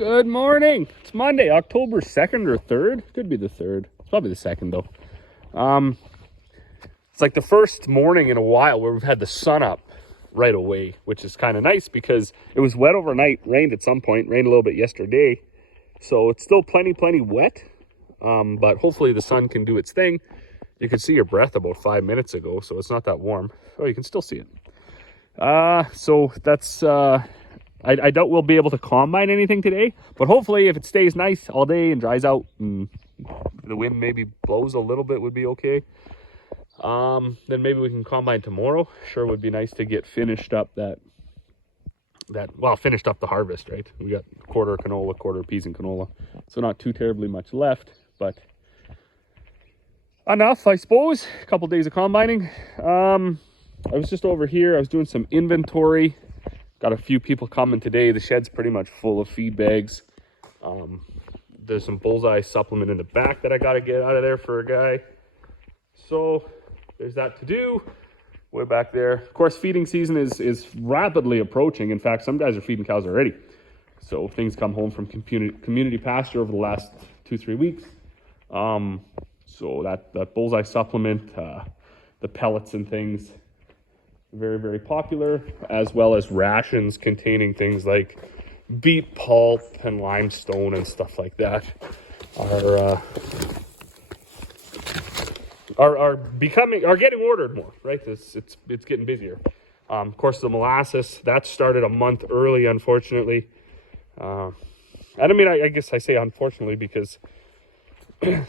Good morning. It's Monday, October 2nd or 3rd. Could be the 3rd. It's probably the 2nd though. It's like the first morning in a while where we've had the sun up right away, which is kind of nice because it was wet overnight, rained at some point, rained a little bit yesterday. So it's still plenty wet, but hopefully the sun can do its thing. You could see your breath about 5 minutes ago, so it's not that warm. Oh, you can still see it. So that's, I doubt we'll be able to combine anything today, but hopefully if it stays nice all day and dries out and the wind maybe blows a little bit would be okay. Then maybe we can combine tomorrow. Sure would be nice to get finished up finished up the harvest, right? We got quarter canola, quarter peas and canola. So not too terribly much left, but enough, I suppose. A couple days of combining. I was just over here. I was doing some inventory. Got a few people coming today. The shed's pretty much full of feed bags. There's some bullseye supplement in the back that I got to get out of there for a guy. So there's that to do. Way back there. Of course, feeding season is rapidly approaching. In fact, some guys are feeding cows already. So things come home from community pasture over the last 2-3 weeks. So that bullseye supplement, the pellets and things, very popular, as well as rations containing things like beet pulp and limestone and stuff like that are getting ordered more, right? It's getting busier. Of course, the molasses that started a month early, unfortunately. And I mean, I guess I say unfortunately because I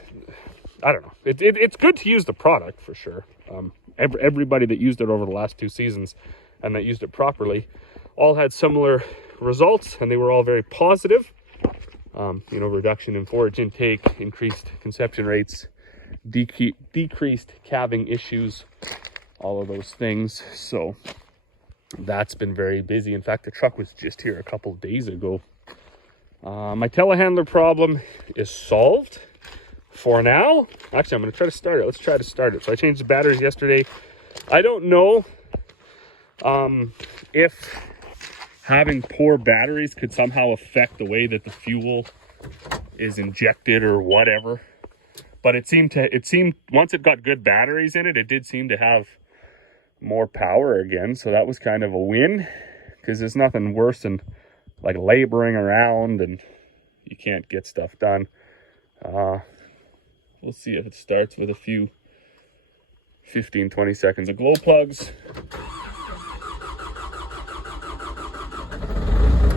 don't know. It's good to use the product for sure. Everybody that used it over the last 2 seasons and that used it properly all had similar results, and they were all very positive. Reduction in forage intake, increased conception rates, decreased calving issues, all of those things. So that's been very busy. In fact, the truck was just here a couple of days ago. My telehandler problem is solved. For now, actually, I'm going to try to start it. Let's try to start it. So I changed the batteries yesterday. I don't know if having poor batteries could somehow affect the way that the fuel is injected or whatever. But it seemed once it got good batteries in it, it did seem to have more power again. So that was kind of a win, because there's nothing worse than like laboring around and you can't get stuff done. We'll see if it starts with a few 15-20 seconds of glow plugs.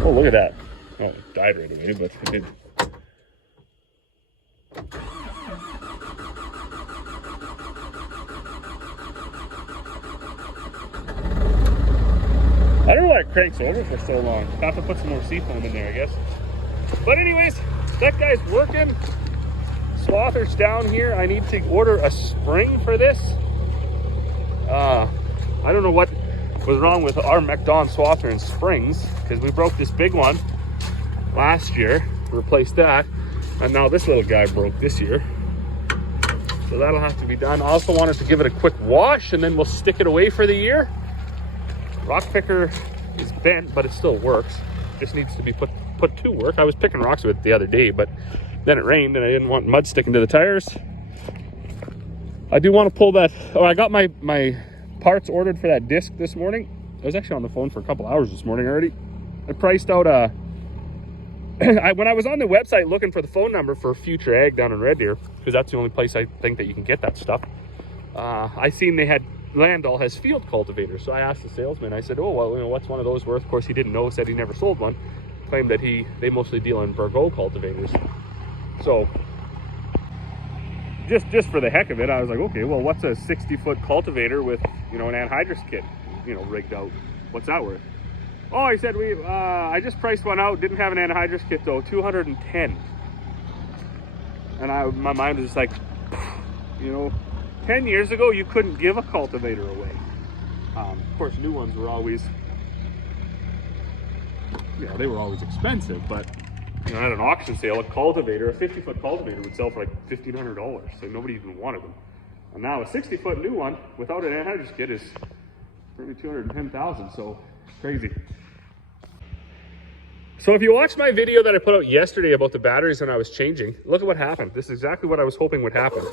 Oh, look at that. Oh, it died right away, but it did. I don't know why it cranks over for so long. Have to put some more seafoam in there, I guess. But anyways, that guy's working. Swather's down here. I need to order a spring for this. I don't know what was wrong with our McDon swather and springs, because we broke this big one last year, replaced that, and now this little guy broke this year. So that'll have to be done. I also wanted to give it a quick wash, and then we'll stick it away for the year. Rock picker is bent, but it still works. Just needs to be put to work. I was picking rocks with it the other day, but then it rained and I didn't want mud sticking to the tires. I do want to pull that. Oh, I got my parts ordered for that disc this morning. I was actually on the phone for a couple hours this morning already. I priced out when I was on the website looking for the phone number for Future Ag down in Red Deer, because that's the only place I think that you can get that stuff. I seen they had Landall has field cultivators. So I asked the salesman, I said, oh, well, what's one of those worth? Of course, he didn't know, said he never sold one. Claimed that they mostly deal in Virgo cultivators. So just for the heck of it, I was like, okay, well, what's a 60-foot cultivator with, an anhydrous kit, rigged out? What's that worth? Oh, he said, I just priced one out, didn't have an anhydrous kit though, 210. And my mind was just like, 10 years ago, you couldn't give a cultivator away. Of course, new ones were always, they were always expensive, but at an auction sale, a 50-foot cultivator would sell for like $1,500. So nobody even wanted them. And now a 60-foot new one without an anhydrous kit is probably $210,000. So crazy. So if you watched my video that I put out yesterday about the batteries when I was changing, look at what happened. This is exactly what I was hoping would happen.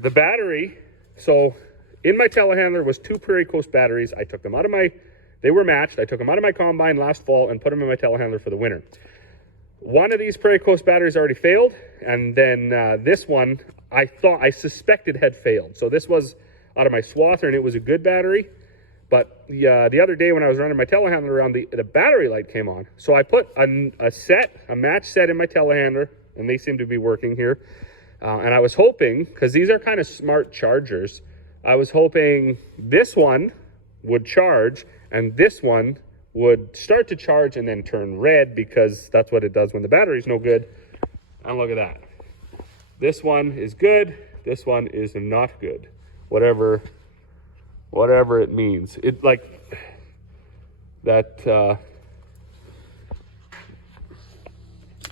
The battery, so in my telehandler was 2 Prairie Coast batteries. I took them out of my, they were matched. I took them out of my combine last fall and put them in my telehandler for the winter. One of these Prairie Coast batteries already failed. And then this one, I suspected had failed. So this was out of my swather and it was a good battery. But the other day when I was running my telehandler around, the battery light came on. So I put a match set in my telehandler, and they seem to be working here. And I was hoping, because these are kind of smart chargers, I was hoping this one would charge and this one would start to charge and then turn red, because that's what it does when the battery's no good. And look at that. This one is good. This one is not good. Whatever it means. It like that.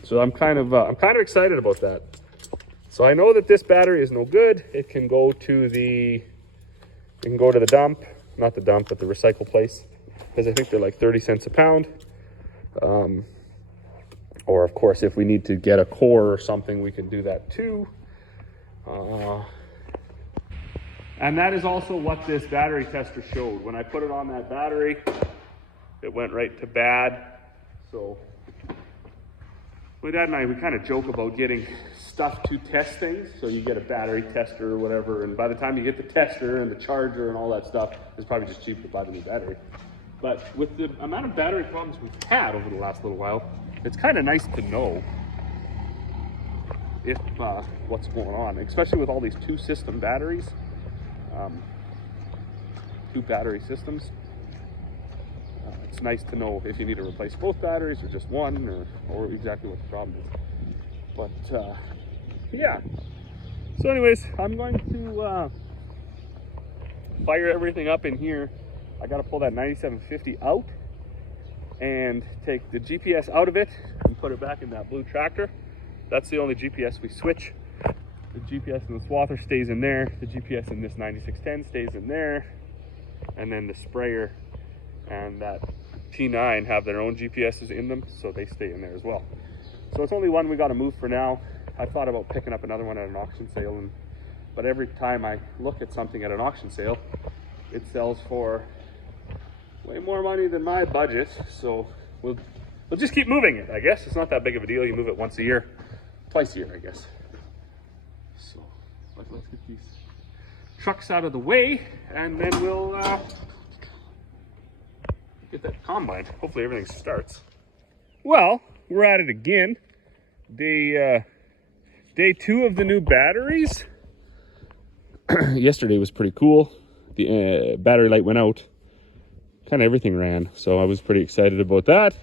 So I'm kind of excited about that. So I know that this battery is no good. It can go to the dump, not the dump, but the recycle place, because I think they're like 30 cents a pound. Or of course, if we need to get a core or something, we can do that too. And that is also what this battery tester showed. When I put it on that battery, it went right to bad. So my dad and I, we kind of joke about getting stuff to test things. So you get a battery tester or whatever, and by the time you get the tester and the charger and all that stuff, it's probably just cheap to buy the new battery. But with the amount of battery problems we've had over the last little while, it's kind of nice to know if what's going on, especially with all these 2 system batteries. 2 battery systems. It's nice to know if you need to replace both batteries or just one, or exactly what the problem is. But yeah. So anyways, I'm going to fire everything up in here. I got to pull that 9750 out and take the GPS out of it and put it back in that blue tractor. That's the only GPS we switch. The GPS in the swather stays in there. The GPS in this 9610 stays in there. And then the sprayer and that T9 have their own GPSs in them, so they stay in there as well. So it's only one we got to move for now. I thought about picking up another one at an auction sale, but every time I look at something at an auction sale, it sells for way more money than my budget. So we'll just keep moving it, I guess. It's not that big of a deal. You move it once a year, twice a year, I guess. So let's get these trucks out of the way, and then we'll get that combine. Hopefully everything starts. Well, we're at it again. Day 2 of the new batteries. Yesterday was pretty cool. The battery light went out. Kind of everything ran, so I was pretty excited about that.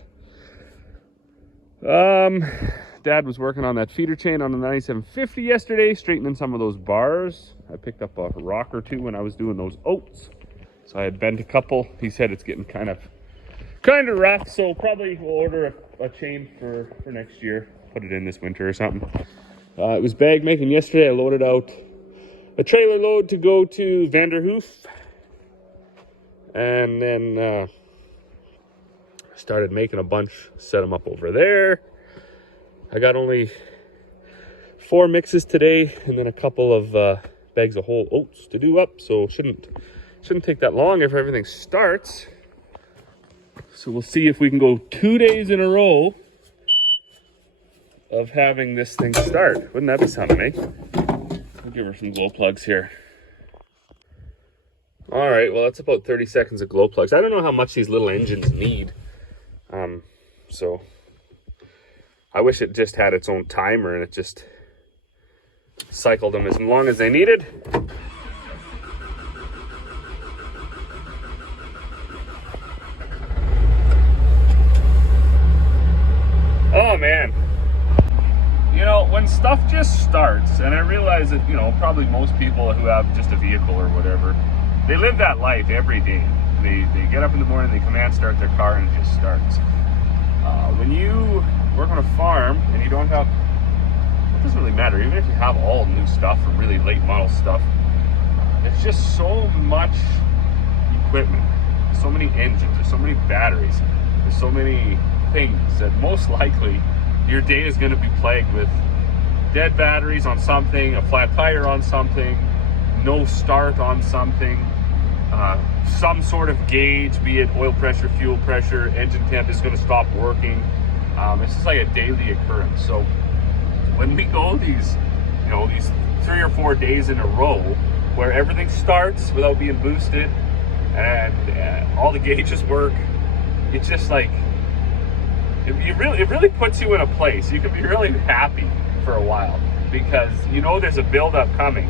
Dad was working on that feeder chain on the 9750 yesterday, straightening some of those bars. I picked up a rock or 2 when I was doing those oats, so I had bent a couple. He said it's getting kind of rough, so probably we'll order a chain for next year, put it in this winter or something. It was bag making yesterday. I loaded out a trailer load to go to Vanderhoof, and then started making a bunch, set them up over there. I got only 4 mixes today, and then a couple of bags of whole oats to do up, so shouldn't take that long if everything starts. So we'll see if we can go 2 days in a row of having this thing start. Wouldn't that be something, eh? I'll give her some glow plugs here. All right, well, that's about 30 seconds of glow plugs. I don't know how much these little engines need. So I wish it just had its own timer and it just cycled them as long as they needed. Oh man, you know, when stuff just starts, and I realize that, you know, probably most people who have just a vehicle or whatever, they live that life every day. They get up in the morning, they command start their car, and it just starts. When you work on a farm and you don't have, it doesn't really matter, even if you have all new stuff or really late model stuff, it's just so much equipment, so many engines, there's so many batteries, there's so many things that most likely your day is going to be plagued with dead batteries on something, a flat tire on something, no start on something, some sort of gauge, be it oil pressure, fuel pressure, engine temp, is going to stop working. It's just like a daily occurrence. So when we go these 3 or 4 days in a row where everything starts without being boosted and all the gauges work, it's just like, it really puts you in a place. You can be really happy for a while because there's a buildup coming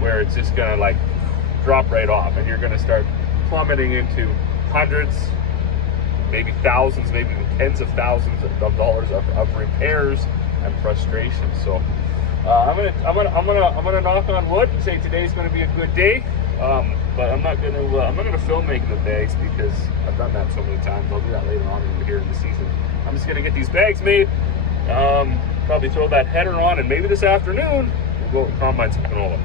where it's just gonna like drop right off, and you're gonna start plummeting into hundreds, maybe thousands, maybe even tens of thousands of dollars of repairs and frustration. So I'm gonna knock on wood and say today's gonna be a good day. But I'm not gonna film making the bags because I've done that so many times. I'll do that later on here in the season. I'm just gonna get these bags made. Probably throw that header on, and maybe this afternoon we'll go combine some canola.